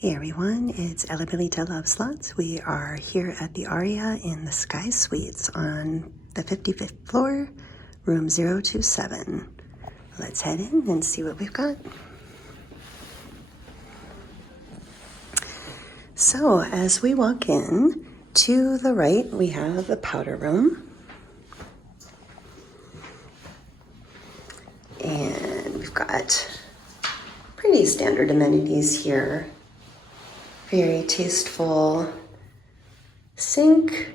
Hey everyone, it's Elabilita Love Slots. We are here at the Aria in the Sky Suites on the 55th floor, room 027. Let's head in and see what we've got. So as we walk in, to the right we have the powder room. And we've got pretty standard amenities here. Very tasteful sink,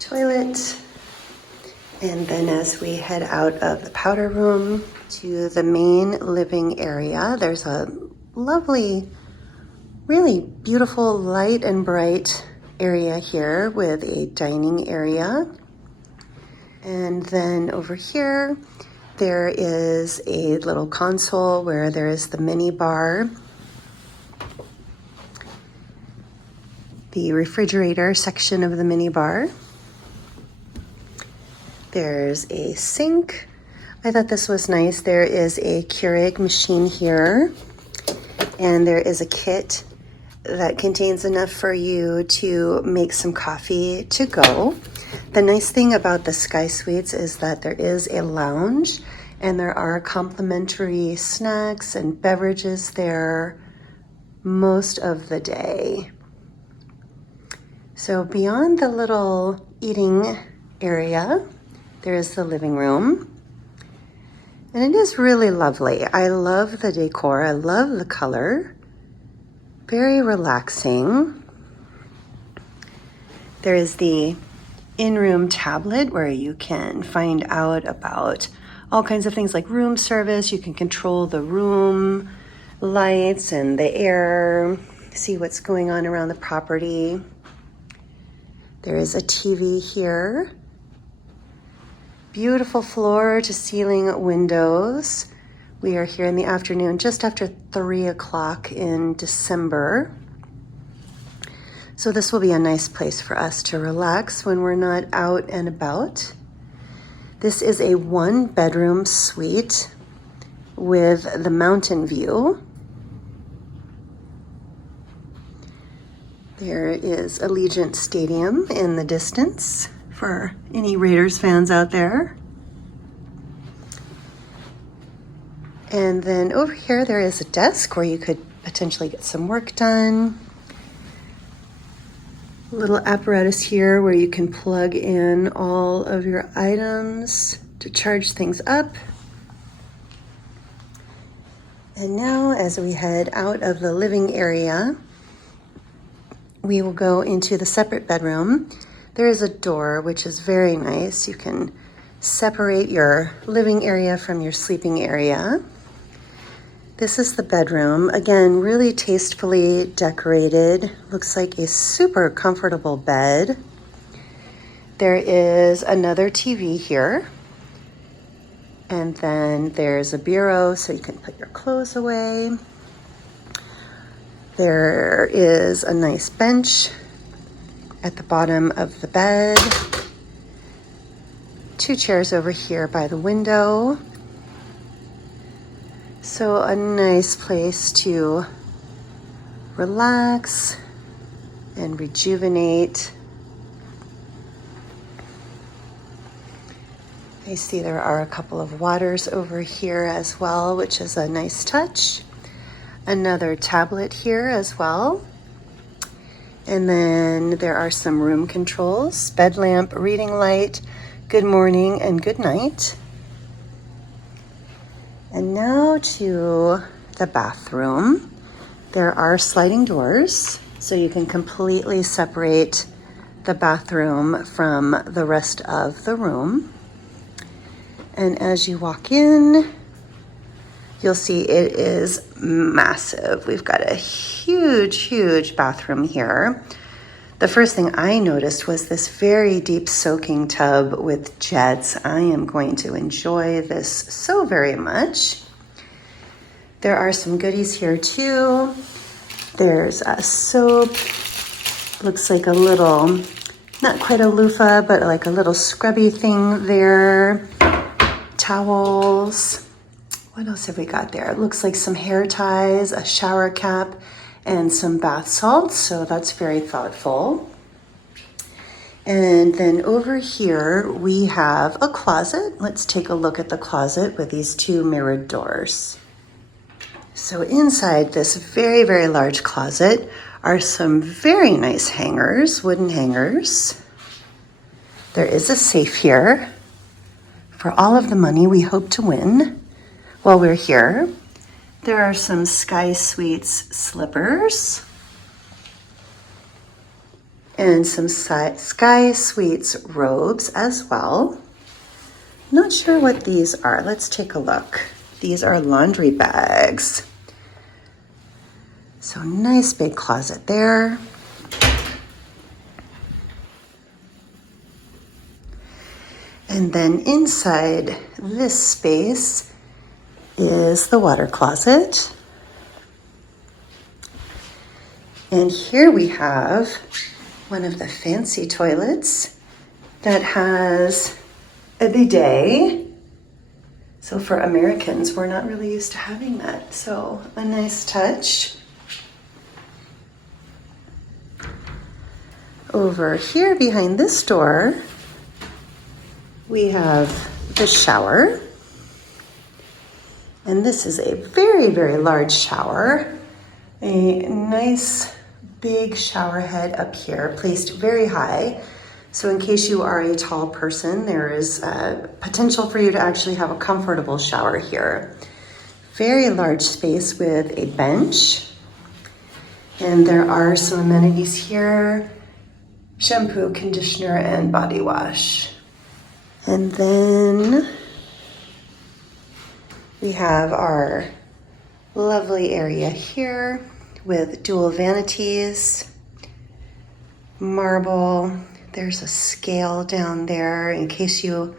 toilet, and then as we head out of the powder room to the main living area, there's a lovely, really beautiful light and bright area here with a dining area. And then over here, there is a little console where there is the mini bar, the refrigerator section of the mini bar. There's a sink. I thought this was nice. There is a Keurig machine here, and there is a kit that contains enough for you to make some coffee to go. The nice thing about the Sky Suites is that there is a lounge and there are complimentary snacks and beverages there most of the day. So beyond the little eating area, there is the living room. And it is really lovely. I love the decor. I love the color. Very relaxing. There is the in-room tablet where you can find out about all kinds of things like room service. You can control the room lights and the air, see what's going on around the property. There is a TV here. Beautiful floor to ceiling windows. We are here in the afternoon, just after 3 o'clock in December. So this will be a nice place for us to relax when we're not out and about. This is a 1-bedroom suite with the mountain view. There is Allegiant Stadium in the distance for any Raiders fans out there. And then over here, there is a desk where you could potentially get some work done. A little apparatus here where you can plug in all of your items to charge things up. And now as we head out of the living area, we will go into the separate bedroom. There is a door, which is very nice. You can separate your living area from your sleeping area. This is the bedroom. Again, really tastefully decorated. Looks like a super comfortable bed. There is another TV here. And then there's a bureau so you can put your clothes away. There is a nice bench at the bottom of the bed. 2 chairs over here by the window. So a nice place to relax and rejuvenate. I see there are a couple of waters over here as well, which is a nice touch. Another tablet here as well. And then there are some room controls, bed lamp, reading light, good morning and good night. And now to the bathroom. There are sliding doors, so you can completely separate the bathroom from the rest of the room. And as you walk in, you'll see it is massive. We've got a huge bathroom here. The first thing I noticed was this very deep soaking tub with jets. I am going to enjoy this so very much. There are some goodies here too. There's a soap. Looks like a little, not quite a loofah, but like a little scrubby thing there. Towels. What else have we got there? It looks like some hair ties, a shower cap, and some bath salts. So that's very thoughtful. And then over here, we have a closet. Let's take a look at the closet with these two mirrored doors. So inside this very, very large closet are some very nice hangers, wooden hangers. There is a safe here for all of the money we hope to win while we're here. There are some Sky Suites slippers and some Sky Suites robes as well. Not sure what these are. Let's take a look. These are laundry bags. So nice big closet there. And then inside this space is the water closet. And here we have one of the fancy toilets that has a bidet. So for Americans, we're not really used to having that. So a nice touch. Over here behind this door, we have the shower. And this is a very, very large shower. A nice big shower head up here, placed very high. So in case you are a tall person, there is potential for you to actually have a comfortable shower here. Very large space with a bench. And there are some amenities here: shampoo, conditioner, and body wash. And then we have our lovely area here with dual vanities, marble. There's a scale down there in case you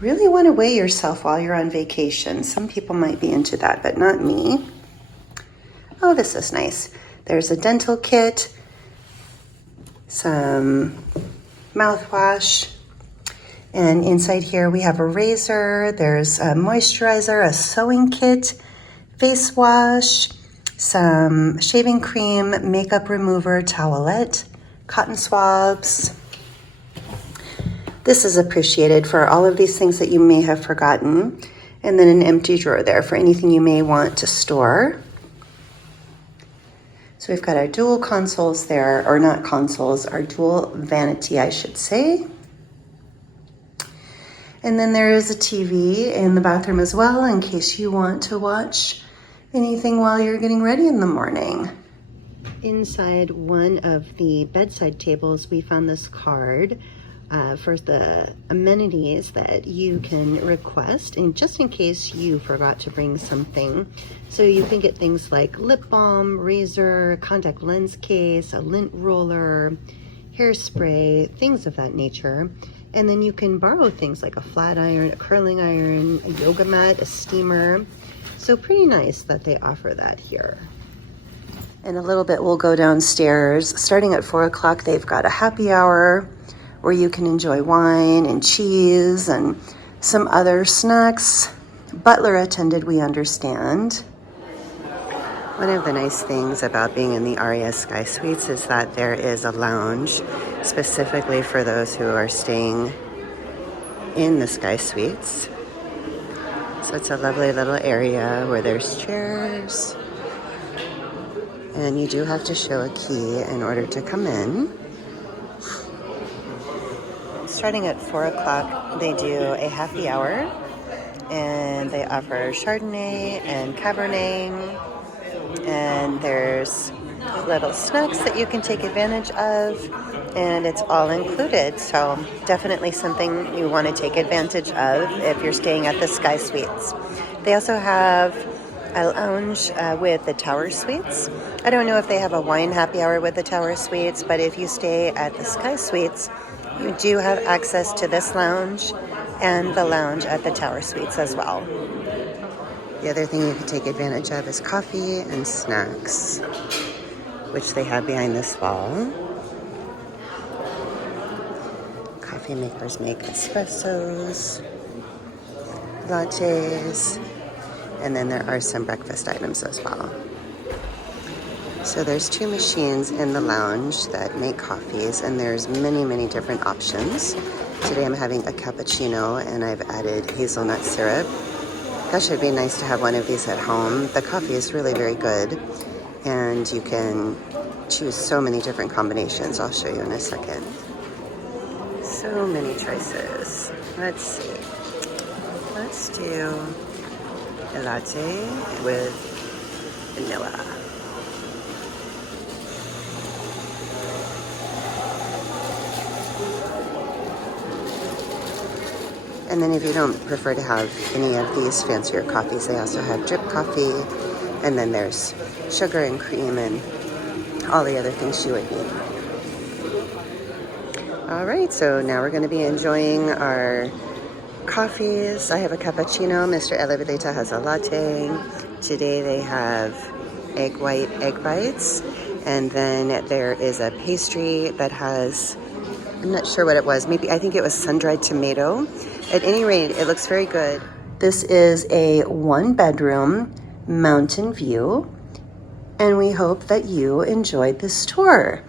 really want to weigh yourself while you're on vacation. Some people might be into that, but not me. Oh, this is nice. There's a dental kit, some mouthwash, and inside here we have a razor. There's a moisturizer, a sewing kit, face wash, some shaving cream, makeup remover, towelette, cotton swabs. This is appreciated for all of these things that you may have forgotten. And then an empty drawer there for anything you may want to store. So we've got our dual consoles there, or not consoles, our dual vanity, I should say. And then there is a TV in the bathroom as well in case you want to watch anything while you're getting ready in the morning. Inside one of the bedside tables, we found this card for the amenities that you can request, and just in case you forgot to bring something. So you can get things like lip balm, razor, contact lens case, a lint roller, hairspray, things of that nature. And then you can borrow things like a flat iron, a curling iron, a yoga mat, a steamer. So pretty nice that they offer that here. In a little bit, we'll go downstairs. Starting at 4 o'clock, they've got a happy hour where you can enjoy wine and cheese and some other snacks. Butler attended, we understand. One of the nice things about being in the Aria Sky Suites is that there is a lounge specifically for those who are staying in the Sky Suites. So it's a lovely little area where there's chairs, and you do have to show a key in order to come in. Starting at 4 o'clock, they do a happy hour, and they offer Chardonnay and Cabernet, and there's little snacks that you can take advantage of, and it's all included. So definitely something you want to take advantage of if you're staying at the Sky Suites. They also have a lounge with the Tower Suites. I don't know if they have a wine happy hour with the Tower Suites, but if you stay at the Sky Suites, you do have access to this lounge and the lounge at the Tower Suites as well. The other thing you can take advantage of is coffee and snacks, which they have behind this wall. Coffee makers make espressos, lattes, And then there are some breakfast items as well. So there's 2 machines in the lounge that make coffees, and there's many, many different options. Today I'm having a cappuccino, and I've added hazelnut syrup. That should be nice to have one of these at home. The coffee is really very good, and you can choose so many different combinations. I'll show you in a second. So many choices. Let's see. Let's do a latte with vanilla. And then if you don't prefer to have any of these fancier coffees, they also have drip coffee. And then there's sugar and cream and all the other things you would need. All right, so now we're going to be enjoying our coffees. I have a cappuccino. Mr. Elevalita has a latte. Today they have egg white egg bites. And then there is a pastry that has, I'm not sure what it was. Maybe, I think it was sun-dried tomato. At any rate, it looks very good. This is a 1-bedroom mountain view, and we hope that you enjoyed this tour.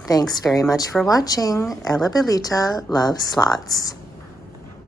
Thanks very much for watching. Ella Belita loves slots.